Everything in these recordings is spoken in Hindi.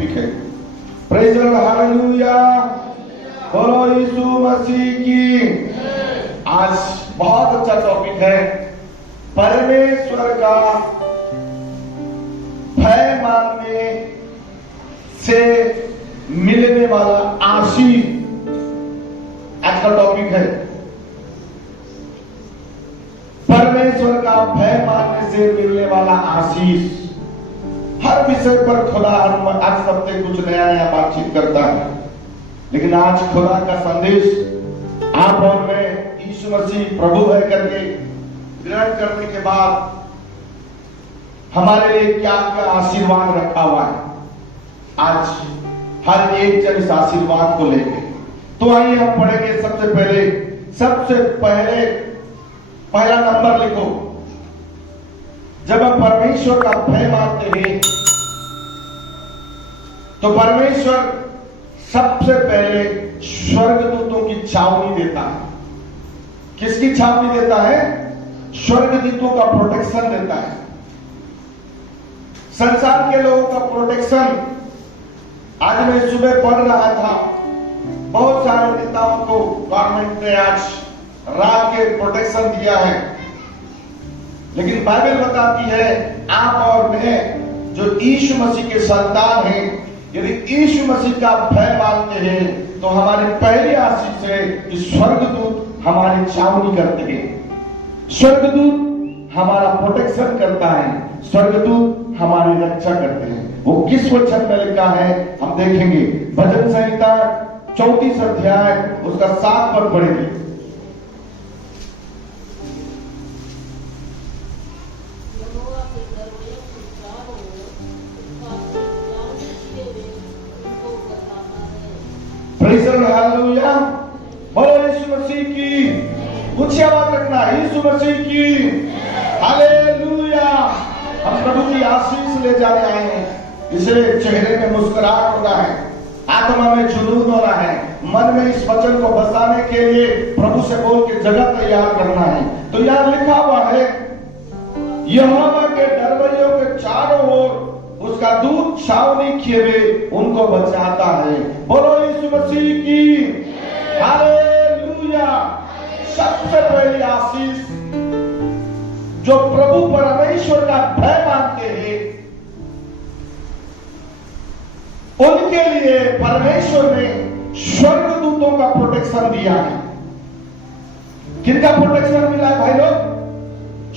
टॉपिक है। प्रेज़ द लॉर्ड, हालेलुया, बोलो यीशु मसीह की। आज बहुत अच्छा टॉपिक है, परमेश्वर का भय मानने से मिलने वाला आशीष आज का टॉपिक है। परमेश्वर का भय मानने से मिलने वाला आशीष। हर विषय पर खुदा आज सबसे कुछ नया नया बातचीत करता है, लेकिन आज खुदा का संदेश आप और मैं यीशु मसीह प्रभु है करके ग्रहण करने के बाद हमारे लिए क्या क्या आशीर्वाद रखा हुआ है। आज हर एक जन इस आशीर्वाद को लेंगे। तो आइए हम पढ़ेंगे। सबसे पहले पहला नंबर लिखो। जब हम परमेश्वर का भय मानते हैं तो परमेश्वर सबसे पहले स्वर्गदूतों की छावनी देता है। किसकी छावनी देता है? स्वर्गदूतों का प्रोटेक्शन देता है। संसार के लोगों का प्रोटेक्शन आज मैं सुबह पढ़ रहा था। बहुत सारे नेताओं को गवर्नमेंट ने आज रात के प्रोटेक्शन दिया है, लेकिन बाइबल बताती है आप और मैं जो यीशु मसीह के संतान हैं, यदि यीशु मसीह का भय मानते हैं तो हमारी पहली आशीष है कि स्वर्गदूत हमारी छावनी करते हैं। स्वर्गदूत हमारा प्रोटेक्शन करता है, स्वर्गदूत हमारी रक्षा करते हैं। वो किस वचन में लिखा है हम देखेंगे। भजन संहिता 34 अध्याय उसका 7 पद पढ़ेंगे। प्रेज़ द लॉर्ड, हालेलुया, बोलो यीशु मसीह की। ऊंची आवाज रखना, यीशु मसीह की हालेलुया। हम प्रभु की आशीष ले जाने आए हैं। इसे चेहरे में मुस्कुराहट होना है, आत्मा में जुनून होना है, मन में इस वचन को बसाने के लिए प्रभु से बोल के जगह तैयार करना है। तो यहाँ लिखा हुआ है यहोवा के डरवैयों के चारों ओर उसका दूत छावनी किए हुए उनको बचाता है। बोलो यीशु मसीह की हालेलुया। सबसे पहली आशीष जो प्रभु परमेश्वर का भय मानते हैं उनके लिए परमेश्वर ने स्वर्गदूतों का प्रोटेक्शन दिया है। किनका प्रोटेक्शन मिला है भाई लोग?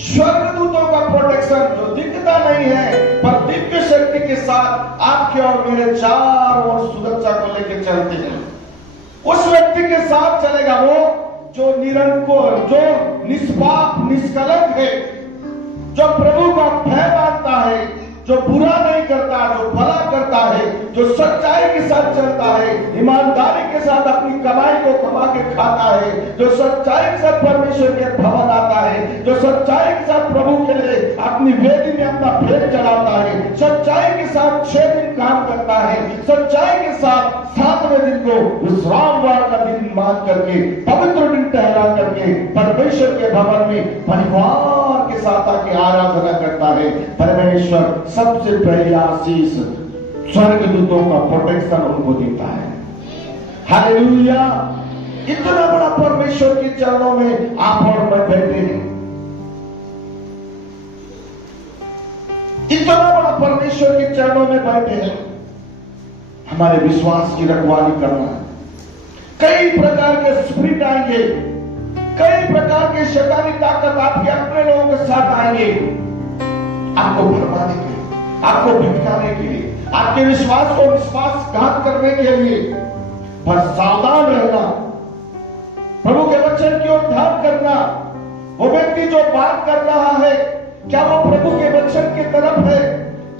स्वर्गदूतों का प्रोटेक्शन जो दिखता नहीं है पर दिव्य शक्ति के साथ आपके और मेरे चारों ओर सुरक्षा को लेकर चलते हैं। उस व्यक्ति के साथ चलेगा वो जो निरंकुश, जो निष्पाप, निष्कलंक है, जो प्रभु का भय मानता है, जो बुरा नहीं करता, जो भला करता है, जो सच्चाई के साथ चलता है, ईमानदारी के साथ अपनी कमाई को कमा के खाता है, जो सच्चाई के साथ परमेश्वर के भवन आता है, जो सच्चाई के साथ प्रभु के लिए अपनी वेदी में अपना भेंट चढ़ाता है, सच्चाई के साथ 6 दिन काम करता है, सच्चाई के साथ 7वें दिन को विश्रामवार का दिन मान करके पवित्र दिन ठहरा करके परमेश्वर के भवन में परिवार के साथ आके आराधना करता है। परमेश्वर सबसे पहली आशीष स्वर्गदूतों का प्रोटेक्शन उनको देता है। हालेलुया। इतना बड़ा परमेश्वर के चरणों में आप और मैं बैठे हैं। इतना बड़ा परमेश्वर के चरणों में बैठे हैं। हमारे विश्वास की रखवाली करना है। कई प्रकार के स्पिरिट आएंगे, कई प्रकार के शैतानी ताकत आपके अपने लोगों के साथ आएंगे, आपको भरमाने के लिए, आपको भटकाने के लिए, आपके विश्वास को विश्वासघात करने के लिए। पर सावधान रहना, प्रभु के वचन की ओर ध्यान करना। वो व्यक्ति जो बात कर रहा है क्या वो प्रभु के वचन की तरफ है?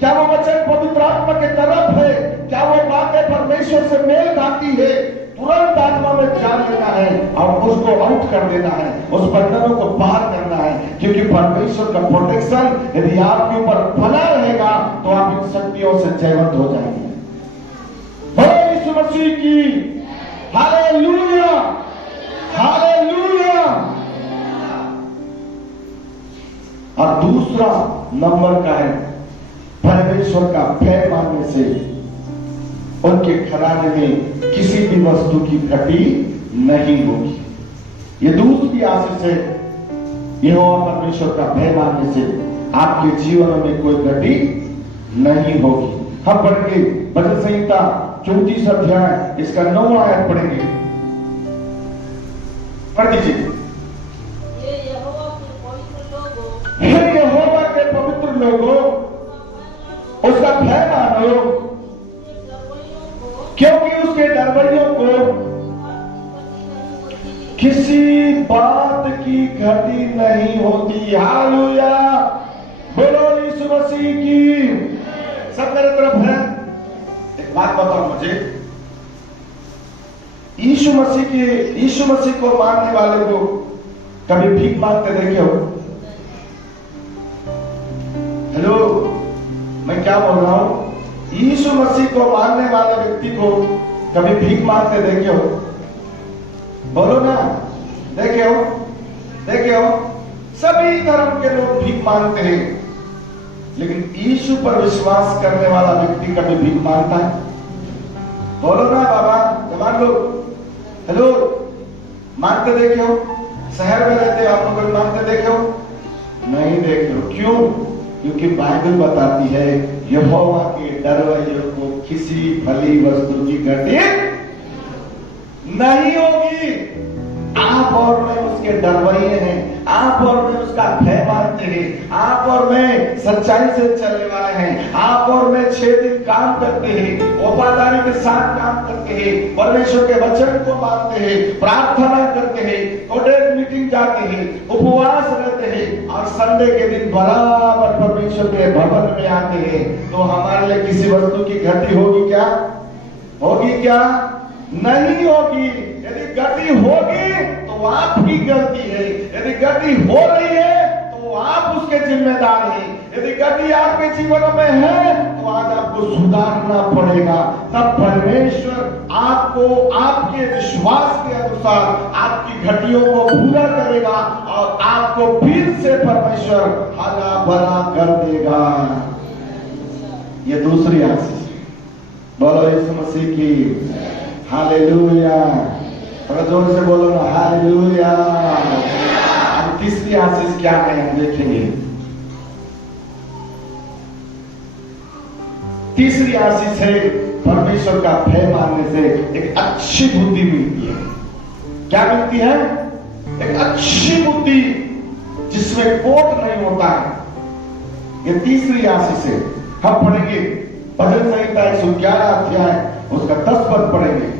क्या वो वचन पवित्र आत्मा की तरफ है? क्या वो बातें परमेश्वर से मेल खाती है? तुरंत आत्मा में जान लेना है और उसको आउट कर देना है, उस बंधनों को बाहर करना है। क्योंकि परमेश्वर का प्रोटेक्शन यदि आपके ऊपर बना रहेगा तो आप इन शक्तियों से जयवंत हो जाएंगे। बोलो यीशु मसीह की हालेलुया, हालेलुया। और दूसरा नंबर का है परमेश्वर का भय मानने से उनके खजाने में किसी भी वस्तु की घटी नहीं होगी। ये दूसरी आशीष है, यहोवा परमेश्वर का भय मानने से आपके जीवन में कोई घटी नहीं होगी। हम पढ़ेंगे भजन संहिता 34 अध्याय इसका 9वां आयत पढ़ेंगे। पढ़ दीजिए। हे यहोवा के पवित्र लोगों, उसका भय मानो, क्योंकि उसके डरवैयों को किसी बात की घटी नहीं होती। हालेलुया, बोलो यीशु मसीह की। सब मेरे तरफ है। एक बात बताओ मुझे, यीशु मसीह को मानने वाले को कभी भीख मांगते देखे हो? हेलो, मैं क्या बोल रहा हूं? यीशु मसीह को मानने वाले व्यक्ति को कभी भीख मांगते देखे हो? बोलो ना, देखे हो? सभी धर्म के लोग भीख मांगते हैं, लेकिन यीशु पर विश्वास करने वाला व्यक्ति कभी भीख मांगता है? बोलो ना बाबा, जवान लोग, हेलो, मांगते देखे हो? शहर में रहते हो आप लोग मांगते देखे हो? नहीं देखे हो। क्यों? क्योंकि बाइबल बताती है यहोवा के डरवैयों को किसी भली वस्तु की घटी नहीं होगी। आप और मैं उसके डरवैये हैं, आप और मैं उसका भय मानते हैं, आप और मैं सच्चाई से चलने वाले हैं, आप और मैं 6 दिन काम करते हैं, वफादारी के साथ काम करते हैं, परमेश्वर के वचन को मानते हैं, प्रार्थना करते हैं, कोडेज मीटिंग जाते हैं, उपवास रहते हैं और संडे के दिन बराबर परमेश्वर के भवन में आते हैं। तो हमारे लिए किसी वस्तु की घटी होगी क्या? होगी क्या? नहीं होगी। यदि गति होगी तो आपकी गलती है, यदि गति हो रही है तो आप उसके जिम्मेदार हैं। यदि गति आपके जीवन में है तो आज आपको सुधारना पड़ेगा। तब परमेश्वर आपको आपके विश्वास के अनुसार आपकी घटियों को पूरा करेगा और आपको फिर से परमेश्वर हरा भरा कर देगा। ये दूसरी आशीष। बोलो यीशु मसीह की हालेलुया। थोड़ा जोर से बोलो ना, हालेलुया। अब तीसरी आशीष क्या है हम देखेंगे। तीसरी आशीष है परमेश्वर का भय मानने से एक अच्छी बुद्धि मिलती है। क्या मिलती है? एक अच्छी बुद्धि जिसमें कोट नहीं होता है। ये तीसरी आशीष है। हम पढ़ेंगे भजन संहिता 111 अध्याय उसका 10 पद पढ़ेंगे।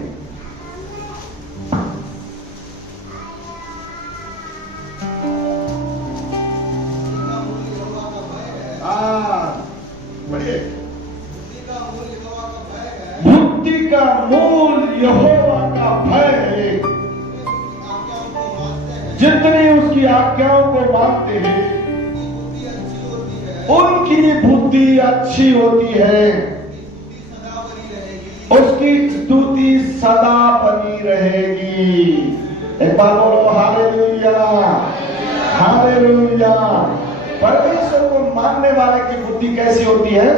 बुद्धि का मूल यहोवा का भय है। जितने उसकी आज्ञाओं को मानते हैं उनकी बुद्धि अच्छी होती है, उसकी स्तुति सदा बनी रहेगी। एक बार बोलो हालेलुया, हालेलुया। परमेश्वर को मानने वाले की बुद्धि कैसी होती है?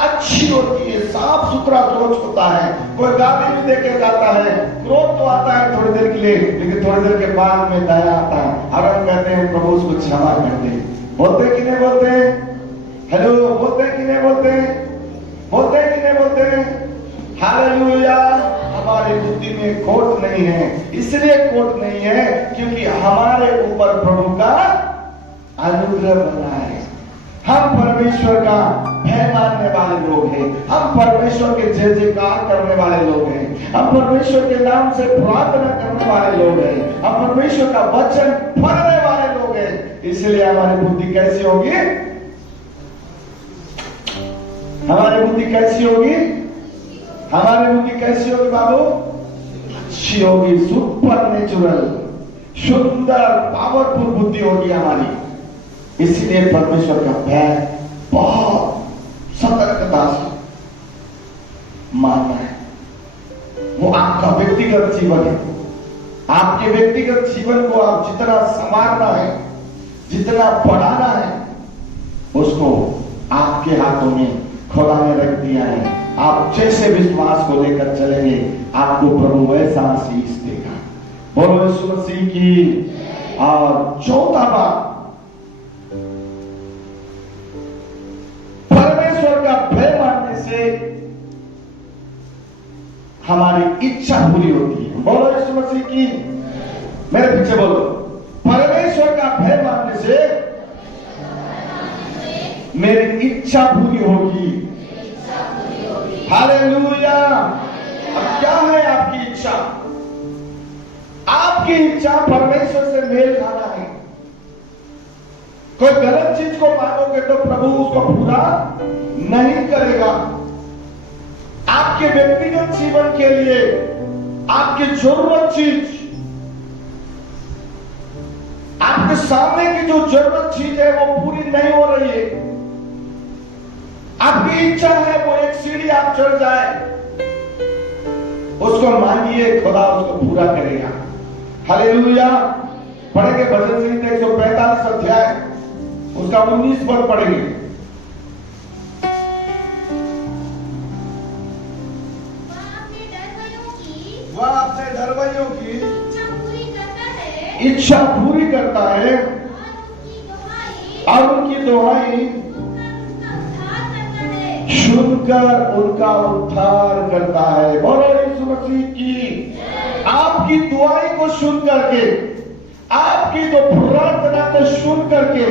अच्छी होती है, साफ सुथरा सोच होता है। कोई गाली भी देके जाता है, क्रोध तो आता है थोड़ी देर के लिए, लेकिन थोड़ी देर के बाद में दया आता है और हम कहते हैं प्रभु उसको क्षमा कर दे। बोलते कि नहीं बोलते? हेलो, बोलते कि नहीं बोलते? बोलते कि नहीं बोलते? हालेलुया। हमारी बुद्धि में खोट नहीं है। इसलिए खोट नहीं है क्योंकि हमारे ऊपर प्रभु का अनुग्रह बना है। हम परमेश्वर का भय मानने वाले लोग हैं, हम परमेश्वर के जय जयकार करने वाले लोग हैं, हम परमेश्वर के नाम से प्रार्थना करने वाले लोग हैं, हम परमेश्वर का वचन पढ़ने वाले लोग हैं। इसलिए हमारी बुद्धि कैसी होगी? हमारी बुद्धि कैसी होगी? हमारी बुद्धि कैसी होगी बाबू? अच्छी होगी, सुपर नेचुरल, सुंदर, पावरफुल बुद्धि होगी हमारी। इसलिए परमेश्वर का भय बहुत सतर्कता से मानना है। वो आपका व्यक्तिगत जीवन है। आपके व्यक्तिगत जीवन को आप जितना संवारना है, जितना बढ़ाना है, उसको आपके हाथों में खुदा ने रख दिया है। आप जैसे विश्वास को लेकर चलेंगे आपको प्रभु वैसा आशीष देगा। बोलो यीशु मसीह की। और चौथा बात, परमेश्वर का भय मानने से हमारी इच्छा पूरी होती है। बोलो यीशु मसीह की। मेरे पीछे बोलो, परमेश्वर का भय मानने से मेरी इच्छा पूरी होगी। हालेलुया। अब क्या है आपकी इच्छा? आपकी इच्छा परमेश्वर से मेल खाना है। कोई गलत चीज को मांगोगे तो प्रभु उसको पूरा नहीं करेगा। आपके व्यक्तिगत जीवन के लिए आपकी जरूरत चीज, आपके सामने की जो जरूरत चीज है वो पूरी नहीं हो रही है। आपकी इच्छा है वो एक सीढ़ी आप चढ़ जाए, उसको मांगिए, खुदा उसको पूरा करेगा। हालेलुया। पढ़ेंगे भजन संहिता 145 अध्याय उसका 19 पद पढ़ेंगे। वह अपने डरवैयों की इच्छा पूरी करता है और उनकी दुहाई सुनकर उनका उद्धार करता है। बोलो यीशु मसीह की। आपकी दुआई को सुन करके, आपकी जो प्रार्थना को सुन करके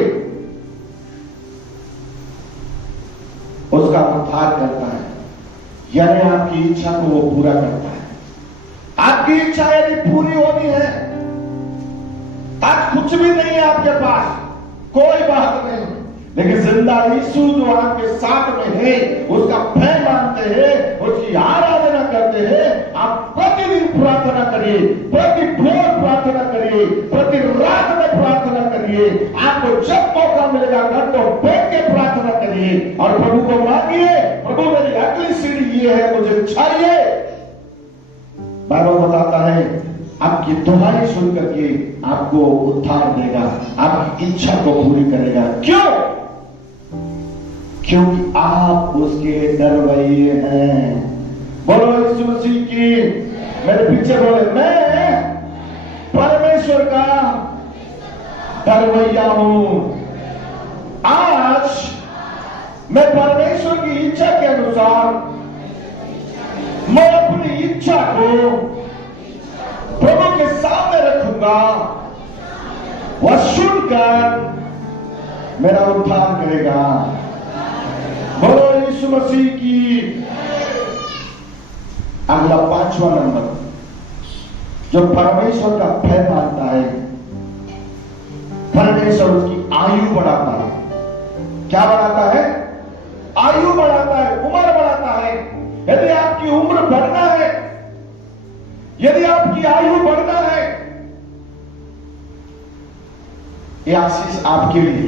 उसका उद्धार करता है, यानी आपकी इच्छा को वो पूरा करता है। आपकी इच्छा यदि पूरी होनी है, आज कुछ भी नहीं है आपके पास, कोई बात नहीं, लेकिन जिंदा यीशु जो आपके साथ में है, उसका भय मानते हैं, उसकी आराधना करते हैं। आप प्रतिदिन प्रार्थना करिए, प्रति भोर प्रार्थना करिए, प्रति रात में प्रार्थना करिए। आपको जब मौका मिलेगा घर तो बैठ के प्रार्थना करिए और प्रभु को मांगिए, प्रभु मेरी अगली सीढ़ी ये है, मुझे चाहिए। बाइबल बताता है आपकी दुहाई सुन करके आपको उद्धार देगा, आपकी इच्छा को पूरी करेगा। क्यों? क्योंकि आप उसके डरवैये हैं। बोलो यीशु मसीह की। मेरे पीछे बोले, मैं परमेश्वर का डरवैया हूं। आज मैं परमेश्वर की इच्छा के अनुसार मैं अपनी इच्छा को प्रभु के सामने रखूंगा, वह सुनकर मेरा उद्धार करेगा। बोलो यीशु मसीह की। अगला 5वां नंबर, जो परमेश्वर का भय मानता है, परमेश्वर उसकी आयु बढ़ाता है। क्या बढ़ाता है? आयु बढ़ाता है, उम्र बढ़ाता है। यदि आपकी उम्र बढ़ना है, यदि आपकी आयु बढ़ना है, यह आशीष आपके लिए,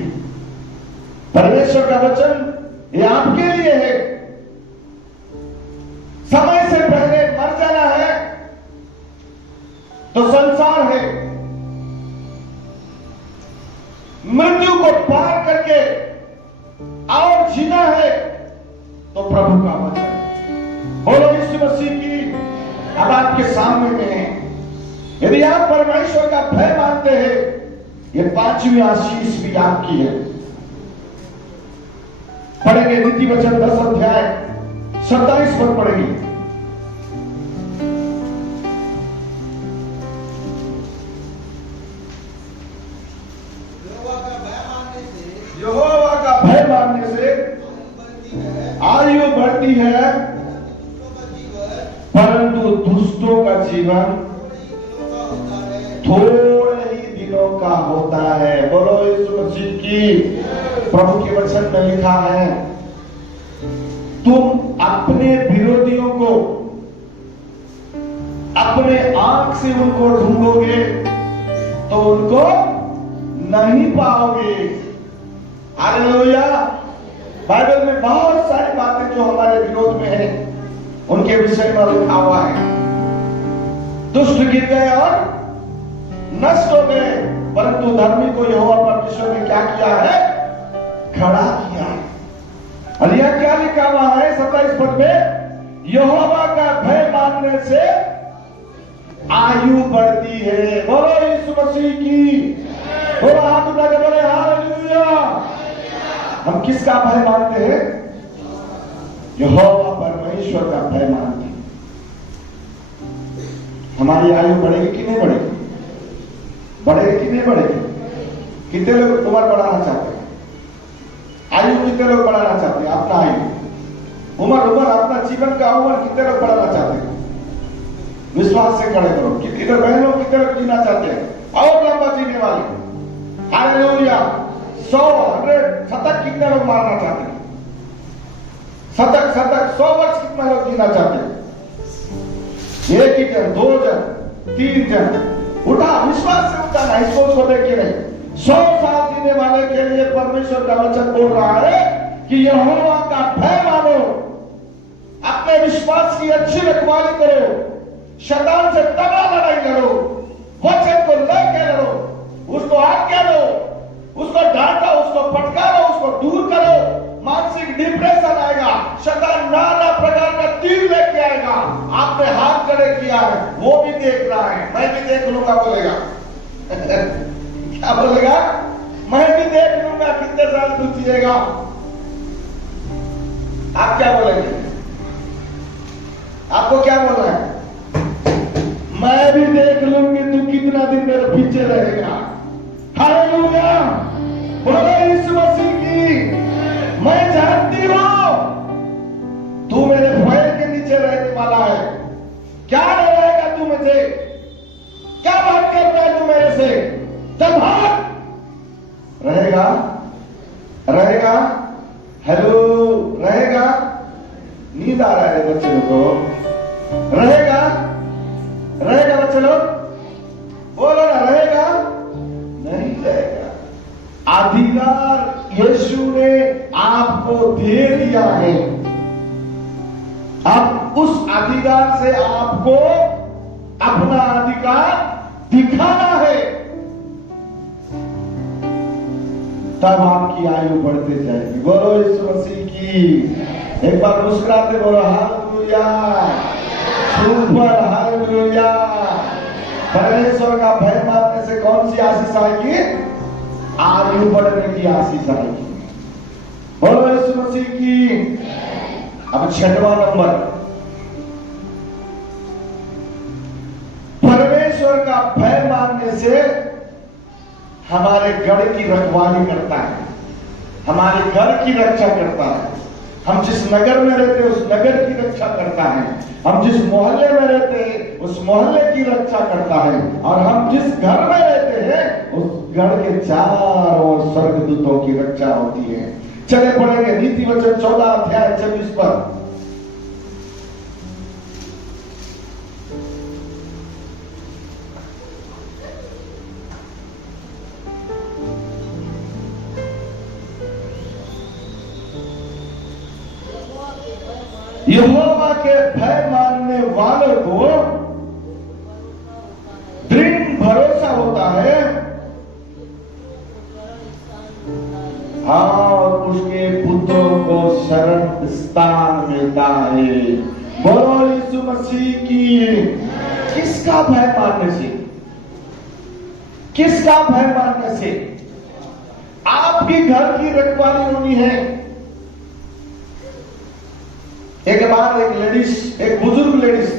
परमेश्वर का वचन ये आपके लिए है। समय से पहले मर जाना है तो संसार है, मृत्यु को पार करके और जीना है तो प्रभु का वचन। बोलो यीशु मसीह की। अब आपके सामने में है, यदि आप परमेश्वर का भय मानते हैं, ये 5वीं आशीष भी आपकी है। पढ़ेंगे नीति वचन 10 अध्याय 27 पद पढ़ेंगे। यहोवा का भय मानने से आयु बढ़ती है, परंतु दुष्टों का जीवन थोड़े ही दिनों का होता है। बोलो यीशु मसीह की। प्रभु के वचन में लिखा है, तुम अपने विरोधियों को अपने आंख से उनको ढूंढोगे तो उनको नहीं पाओगे। हालेलुया। बाइबल में बहुत सारी बातें जो हमारे विरोध में है, उनके विषय में लिखा हुआ है। दुष्ट गिर गए और नष्ट हो गए, परंतु धर्मी को यहोवा परमेश्वर ने क्या किया है? खड़ा किया है। और यह क्या लिखा हुआ है? 27 पद में, यहोवा का भय मानने से आयु बढ़ती है। बोलो यीशु मसीह की, बोलो हाथ उठा के बोले हालेलुया। हम किसका भय मानते हैं? यहोवा परमेश्वर का भय मानते हैं। हमारी आयु बढ़ेगी कि नहीं बढ़ेगी? बढ़ेगी कि नहीं बढ़ेगी? कितने लोग उम्र बढ़ाना चाहते हैं? आयु कितने लोग बढ़ाना चाहते हैं? अपना आयु उम्र अपना जीवन का उम्र कितने लोग बढ़ाना चाहते हैं? विश्वास से खड़े करो। कितने बहनों कितने लोग जीना चाहते हैं और लंबा जीने वाले? हालेलुया। 100 शतक कितने लोग मारना चाहते हैं? शतक 100 वर्ष कितने लोग जीना चाहते हैं? 1 ही जन, 2 जन, 3 जन। उठा, विश्वास से उठाना, इसको उसको देख के नहीं। 100 साल जीने वाले के लिए परमेश्वर का वचन बोल रहा है कि यहोवा का भय मानो, अपने विश्वास की अच्छी रखवाली करो, शैतान से तगड़ा लड़ाई लड़ो, वचन को लेके लड़ो, उसको आज्ञा दो, उसको डांटो, उसको फटकारो, उसको दूर करो। मानसिक डिप्रेशन आएगा, शैतान नाना प्रकार का तीर लेके आएगा। आपने हाथ खड़े किया है, वो भी देख रहा है, मैं भी देख लूंगा बोलेगा। क्या बोलेगा? मैं भी देख लूंगा कितने साल तू जिएगा। आप क्या बोलेंगे? आपको क्या बोलना है? मैं भी देख लूंगी तू कितना दिन मेरे पीछे रहेगा। हालेलुया। बोलो यीशु मसीह की। मैं जानती हूं तू मेरे भय के नीचे रहने वाला है। क्या डरेगा तू मुझे? क्या बात करता है तू मेरे से? चल भाग। रहेगा? रहेगा? हेलो, रहेगा? नींद आ रहा है बच्चे को? रहेगा? रहेगा बच्चे लोग? बोलो ना, रहेगा? नहीं रहेगा। अधिकार यीशु ने आपको दे दिया है। अब उस अधिकार से आपको अपना अधिकार दिखाना है, तब आपकी आयु बढ़ते जाएगी। बोलो यीशु मसीह की। एक बार मुस्कुराते बोलो हालेलुया, सुपर हालेलुया। परमेश्वर का भय मानने से कौन सी आशीष आएगी? आयु बढ़ने की आशीष आएगी। बोलो यीशु मसीह की। अब 6वां नंबर, परमेश्वर का भय मानने से हमारे घर की रखवाली करता है, हमारे घर की रक्षा करता है। हम जिस नगर में रहते हैं उस नगर की रक्षा करता है, हम जिस मोहल्ले में रहते हैं उस मोहल्ले की रक्षा करता है, और हम जिस घर में रहते हैं उस घर के चारों ओर स्वर्गदूतों की रक्षा होती है। चले पढ़ेंगे नीति वचन 14 अध्याय 26 पर। यहोवा के भय मानने वालों को दृढ़ भरोसा होता है, और उसके पुत्रों को शरण स्थान मिलता है। बोलो यीशु मसीह की। किसका भय मानने से? किसका भय मानने से? आपकी घर की रखवाली होनी है। एक बार एक लेडीज, एक बुजुर्ग लेडीज,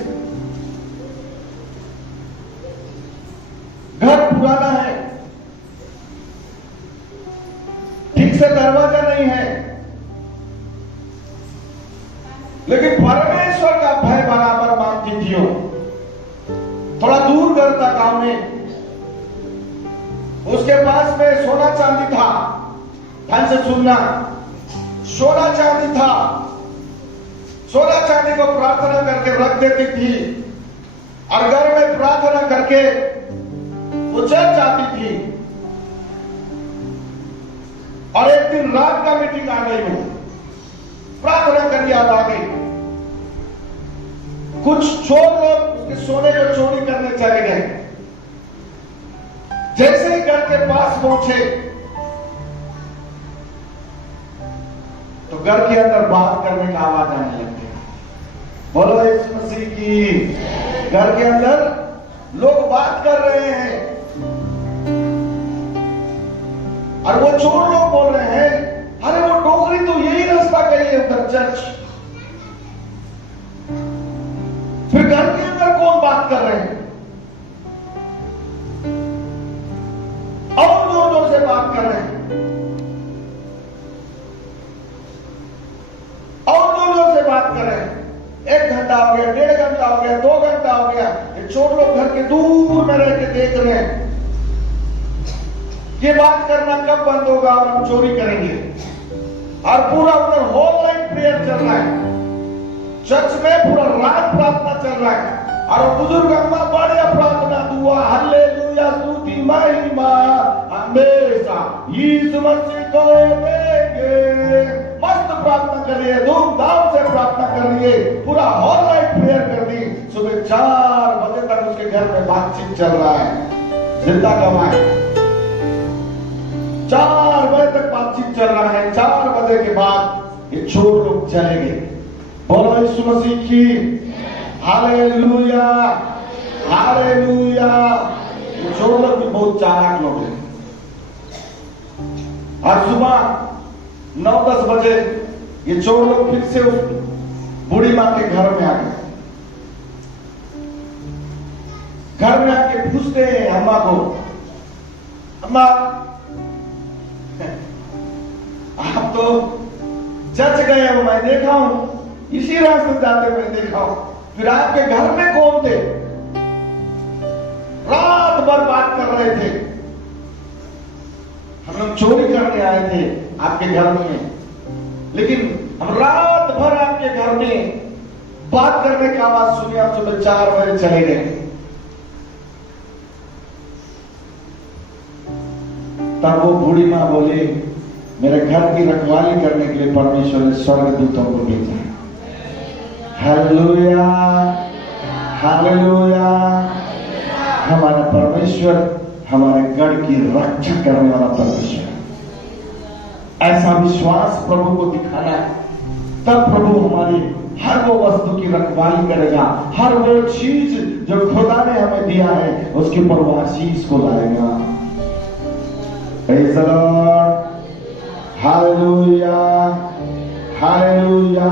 घर पुराना है, ठीक से दरवाजा नहीं है, लेकिन परमेश्वर का भय बराबर मानती थी वो। थोड़ा दूर घर था गांव में, उसके पास में सोना चांदी था। ध्यान से सुनना, सोना चांदी था। सोना चांदी को प्रार्थना करके रख देती थी, और घर में प्रार्थना करके वो चल जाती थी। और एक दिन रात का मीटिंग आ गई, वो प्रार्थना करके याद आ गई। कुछ चोर लोग उसके सोने को चोरी करने चले गए। जैसे ही घर के पास पहुंचे तो तो घर के अंदर बात करने का आवाज आने लगते हैं। बोलो यीशु मसीह की। घर के अंदर लोग बात कर रहे हैं और वो चोर लोग बोल रहे हैं, अरे वो डोगरी तो यही रास्ता गई है उधर चर्च। फिर घर के अंदर कौन बात कर रहे हैं? और जोर जोर से बात कर रहे हैं, और जोर जोर से बात कर रहे हैं। 1 घंटा हो गया, 1.5 घंटा हो गया, 2 घंटा हो गया। ये चोर लोग घर के दूर में रह के देख रहे हैं ये बात करना कब बंद होगा और हम चोरी करेंगे। और पूरा उधर होल नाइट प्रेयर चल रहा है, चर्च में पूरा रात प्रार्थना चल रहा है। और बुजुर्ग अम्मा बड़े प्रार्थना दुआ हालेलुया स्तुति महिमा हमेशा यीशु मसीह को देंगे। मस्त प्रार्थना कर रही है, धूमधाम से प्रार्थना कर रही है, पूरा हॉल नाइट प्रेयर कर दी। सुबह 4 बजे तक उसके घर में बातचीत चल रहा है। जिंदा गवाए 4 बजे तक बातचीत चल रहा है। 4 बजे के बाद ये चोर लोग चले गए। बोलो यीशु मसीह की हालेलुया हालेलुया। ये चोर लोग भी बहुत चालाक लोग हैं। और सुबह 9-10 बजे ये चोर लोग फिर से उस बूढ़ी मां के घर में आ गए। घर में आके पूछते हैं अम्मा को, अम्मा आप तो चर्च गए हो, मैं देखा हूं, इसी रास्ते जाते हुए देखा हूं, फिर आपके घर में कौन थे? रात भर बात कर रहे थे, हम लोग चोरी करने आए थे आपके घर में, लेकिन हम रात भर आपके घर में बात करने का आवाज सुनी, आप सुबह 4 बजे चले गए। तब वो बूढ़ी मां बोली, मेरे घर की रखवाली करने के लिए परमेश्वर ने स्वर्गदूतों को भेजा। Hallelujah hallelujah. हमारा परमेश्वर हमारे गढ़ की रक्षा करने वाला परमेश्वर। ऐसा विश्वास प्रभु को दिखाना है, तब प्रभु हमारी हर वो वस्तु की रखवाली करेगा। हर वो चीज जो खुदा ने हमें दिया है उसके ऊपर वो आशीष को लाएगा। Praise the Lord. Hallelujah hallelujah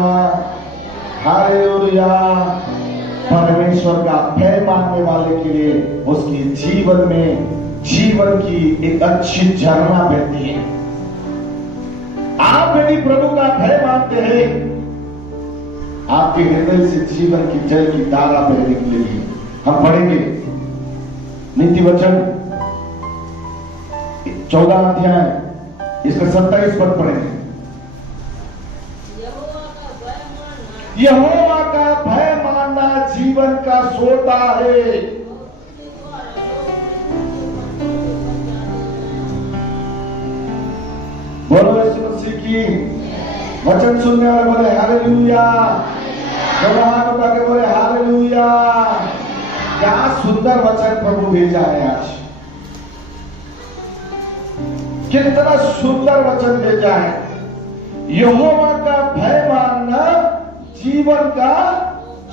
hallelujah. परमेश्वर का भय मानने वाले के लिए उसके जीवन में जीवन की एक अच्छी झरना बहती है। आप यदि प्रभु का भय मानते हैं, आपके हृदय से जीवन की जल की धारा बहने निकलेगी। हम पढ़ेंगे नीति वचन 14 अध्याय, इसका 27 पद पढ़ेंगे। यहोवा का भय मानना जीवन का सोता है। बोलो यीशु मसीह की। वचन सुनने वाले बोले हालेलुया। हाथ उठा के बोले हालेलुया। क्या सुंदर वचन प्रभु भेजा है आज, कितना सुंदर वचन भेजा है। यहोवा का भय मानना जीवन का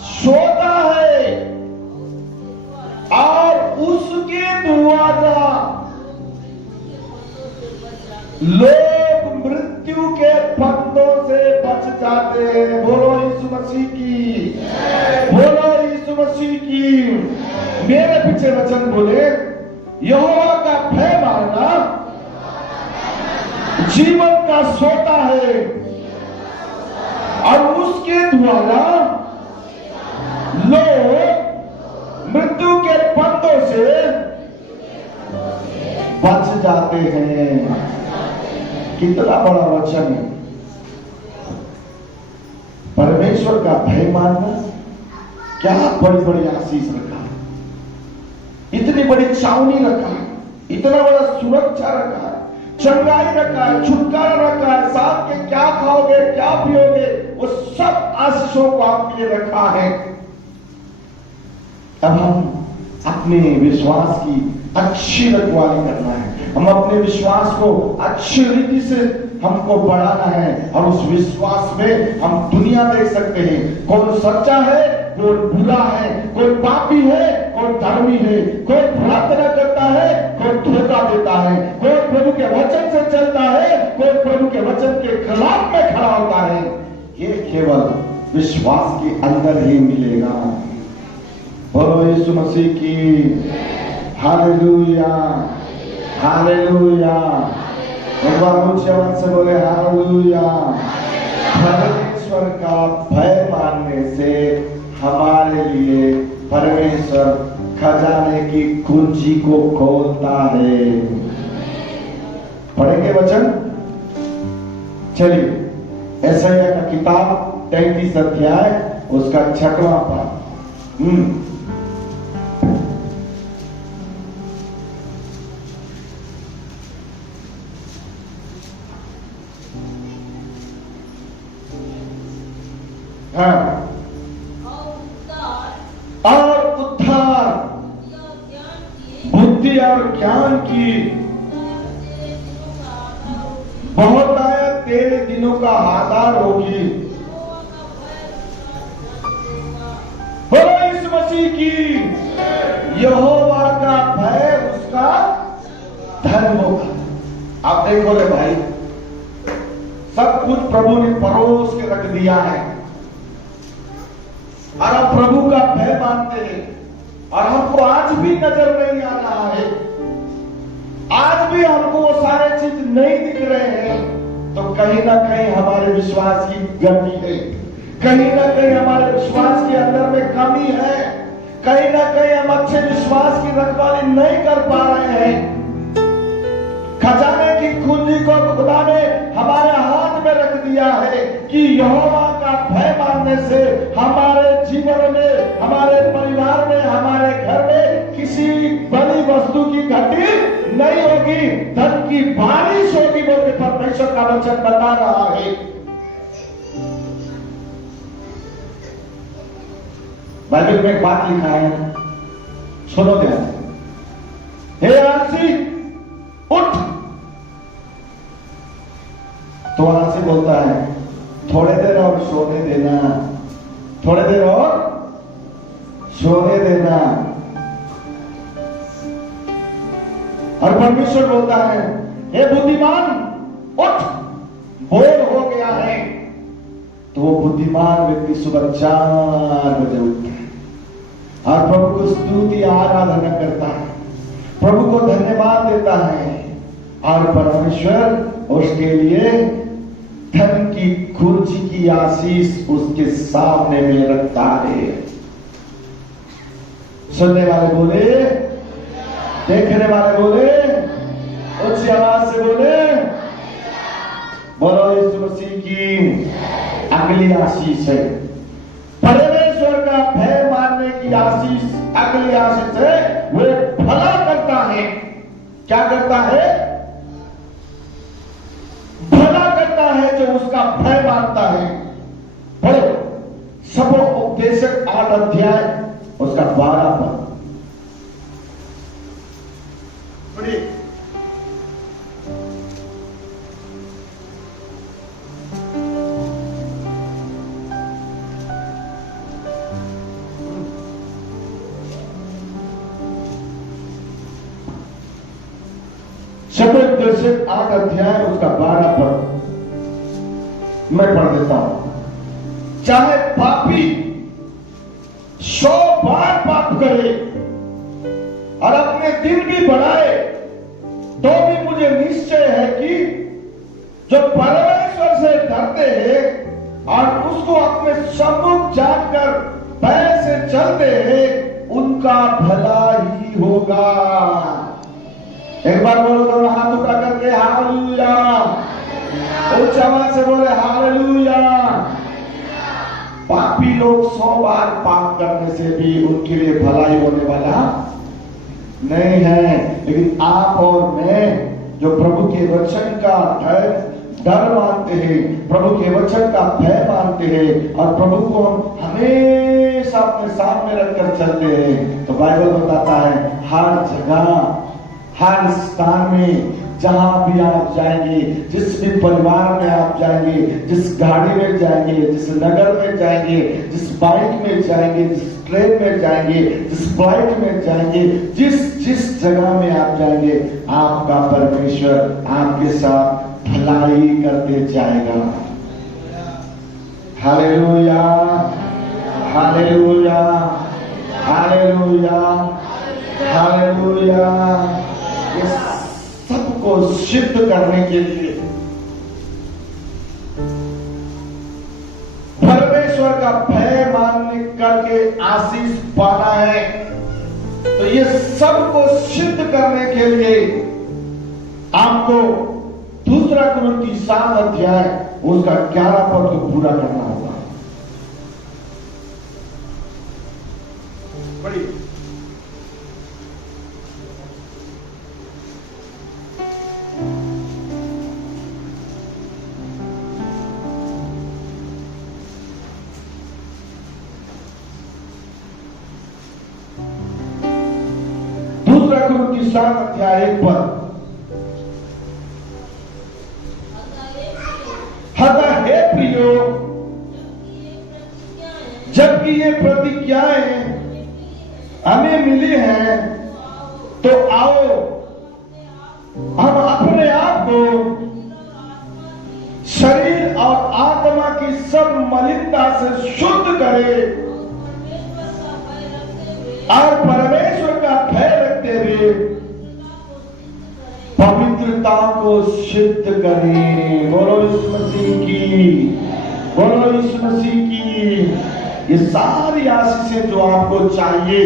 सोता है और उसके द्वारा लोग मृत्यु के फंदों से बच जाते हैं। बोलो यीशु मसीह की, बोलो यीशु मसीह की। मेरे पीछे वचन बोले, यहोवा का भय मानना जीवन का सोता है और उसके द्वारा लोग मृत्यु के फंदों से बच जाते हैं। कितना बड़ा वचन है। परमेश्वर का भय मानना क्या बड़ी बड़ी आशीष रखा है, इतनी बड़ी छावनी रखा है, इतना बड़ा सुरक्षा रखा है, चंगाई रखा है, छुटकारा रखा है। साथ के क्या खाओगे क्या पियोगे वो सब आशीषों को आपके लिए रखा है। अब हम अपने विश्वास की अच्छी रखवाली करना है। हम अपने विश्वास को अच्छी रीति से हमको बढ़ाना है और उस विश्वास में हम दुनिया देख सकते हैं, कौन सच्चा है, कौन बुरा है, कौन पापी है, कौन धर्मी है, कौन प्रार्थना करता है, कौन धोखा देता है, कौन प्रभु के वचन से चलता है, कौन प्रभु के वचन के खिलाफ में खड़ा होता है। ये केवल विश्वास के अंदर ही मिलेगा। बोलो यीशु मसीह की हालेलुया, हालेलुया। एक बार ऊंचे आवाज से बोले हालेलुया। परमेश्वर का भय मानने से हमारे लिए परमेश्वर खजाने की कुंजी को खोलता है। पढ़ेंगे वचन, चलिए यशायाह का किताब 33 अध्याय उसका 6वां पाठ। हाँ, और उद्धार बुद्धि और ज्ञान की बहुत आया तेरे दिनों का आधार होगी। बोलो इस मसीह की, यहोवा का भय उसका धन होगा। आप देखो रे भाई, सब कुछ प्रभु ने परोस के रख दिया है और हम प्रभु का भय मानते हैं और हमको आज भी नजर नहीं आ रहा है, आज भी हमको वो सारे चीज नहीं दिख रहे हैं, तो कहीं ना कहीं हमारे विश्वास की गति है, कहीं ना कहीं हमारे विश्वास के अंदर में कमी है, कहीं ना कहीं हम अच्छे विश्वास की रखवाली नहीं कर पा रहे हैं। खजाने की कुंजी को खुदा ने हमारे हाथ में रख दिया है कि यहोवा का भय मानने से हमारे जीवन में, हमारे परिवार में, हमारे घर में किसी बड़ी वस्तु की घटी नहीं होगी, धन की बारिश होगी बोलते परमेश्वर का वचन बता रहा है। बाइबल में एक बात लिखा है, सुनो ध्यान। हे आलसी उठ, तो आलसी बोलता है थोड़े देर और सोने देना, थोड़े देर और सोने देना। और परमेश्वर बोलता है हे बुद्धिमान उठ, बोर हो गया है। तो वो बुद्धिमान व्यक्ति सुबह 4 बजे उठता है और प्रभु को स्तुति आराधना करता है, प्रभु को धन्यवाद देता है और परमेश्वर उसके लिए धन की कुंजी की आशीष उसके सामने में रखता है। सुनने वाले बोले, देखने वाले बोले, ऊंची आवाज से बोले, बोलो यीशु मसीह की अगली आशीष है परमेश्वर का भय मानने की आशीष। अगली आशीष है वो भला करता है। क्या करता है? भला करता है जो उसका भय मानता है। पढ़ो सबोपदेशक 8 अध्याय उसका 12 पद पढ़िए। सबोपदेशक 8 अध्याय उसका 12 पद मैं पढ़ देता हूं। चाहे पापी 100 बार पाप करे और अपने दिन भी बढ़ाए, तो भी मुझे निश्चय है कि जो परमेश्वर से डरते हैं और उसको अपने सम्मुख जानकर भय से चलते हैं, उनका भला ही होगा। एक बार बोलो दोनों हाथ उठा करके हालेलुया, उच्च आवाज से बोले हालेलुया। पापी लोग 100 बार पाप करने से भी उनके लिए भलाई होने वाला नहीं है, लेकिन आप और मैं जो प्रभु के वचन का डर मानते हैं, प्रभु के वचन का भय मानते हैं और प्रभु को हम हमेशा अपने सामने रखकर चलते हैं, तो बाइबल बताता है हर जगह हर स्थान में जहां भी आप जाएंगे, जिस भी परिवार में आप जाएंगे, जिस गाड़ी में जाएंगे, जिस नगर में जाएंगे, जिस बाइक में जाएंगे, जिस ट्रेन में जाएंगे, जिस फ्लाइट में जाएंगे, जिस जगह में आप जाएंगे, आपका परमेश्वर आपके साथ भलाई करते जाएगा। Hallelujah, hallelujah, hallelujah, hallelujah. ये सबको सिद्ध करने के लिए परमेश्वर का भय मानने करके आशीष पाना है। तो ये सबको सिद्ध करने के लिए आपको 2 कुरिन्थी 7 अध्याय उसका 11 पद को पूरा करना होगा। पढ़िए। दूसरा कुरिन्थी 7 अध्याय 1 पद। हे प्रियो, जबकि ये प्रतिज्ञाएं हमें मिली हैं, तो आओ हम अपने आप को शरीर और आत्मा की सब मलिनता से शुद्ध करें और परमेश्वर का भय रखते हुए पवित्रता को सिद्ध करें। बोलो यीशु मसीह की, बोलो यीशु मसीह की। ये सारी आशीषें जो आपको चाहिए,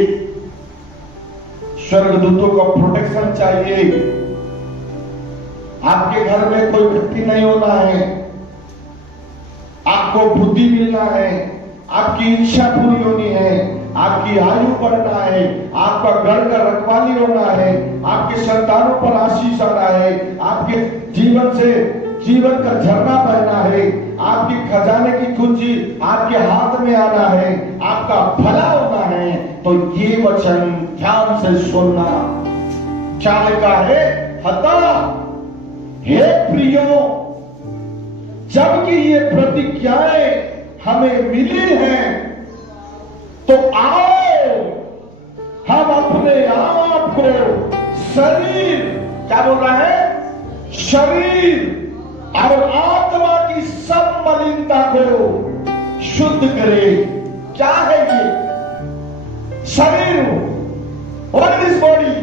स्वर्गदूतों का प्रोटेक्शन चाहिए, आपके घर में कोई व्यक्ति नहीं होना है, आपको बुद्धि मिलना है, आपकी इच्छा पूरी होनी है, आपकी आयु बढ़ना है, आपका घर का रखवाली होना है, आपके संतानों पर आशीष आना है, आपके जीवन से जीवन का झरना बहना है, आपकी खजाने की कुंजी आपके हाथ में आना है, आपका भला होना है। तो ये वचन ध्यान से सुनना। क्या लिखा है? हे प्रियो, जबकि ये प्रतिज्ञाएं हमें मिली हैं, तो आओ हम अपने आप को शरीर, क्या बोल रहा है? शरीर और आत्मा की सब मलिनता को शुद्ध करें। क्या है ये शरीर? What is body?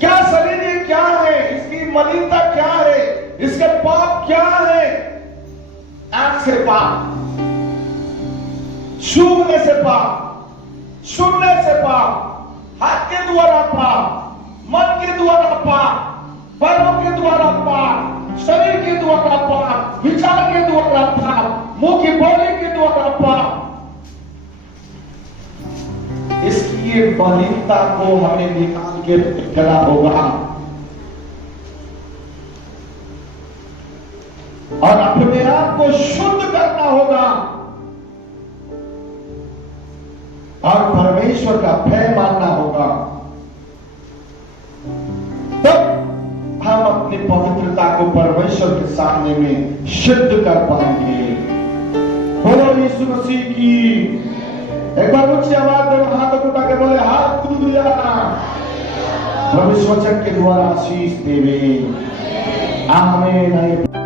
क्या शरीर ये क्या है? इसकी मलिनता क्या है? इसके पाप क्या है? आंख से पाप, छूने से पाप, सुनने से पाप, हाथ के द्वारा पाप, मन के द्वारा पाप, पैरों के द्वारा पाप, शरीर के द्वारा पाप, विचार के द्वारा पाप, मुंह की बोली के द्वारा पाप। इसकी ये मलिनता को हमें निकाल के करना होगा और अपने आप को शुद्ध करना होगा और परमेश्वर का भय मानना होगा। तब हम अपनी पवित्रता को परमेश्वर के सामने में सिद्ध कर पाएंगे। बोलो यीशु मसीह की। एक बार ऊंची आवाज दोनों हाथों को उठा के बोले हालेलुया। प्रभु वचन के द्वारा आशीष देवे। आमीन।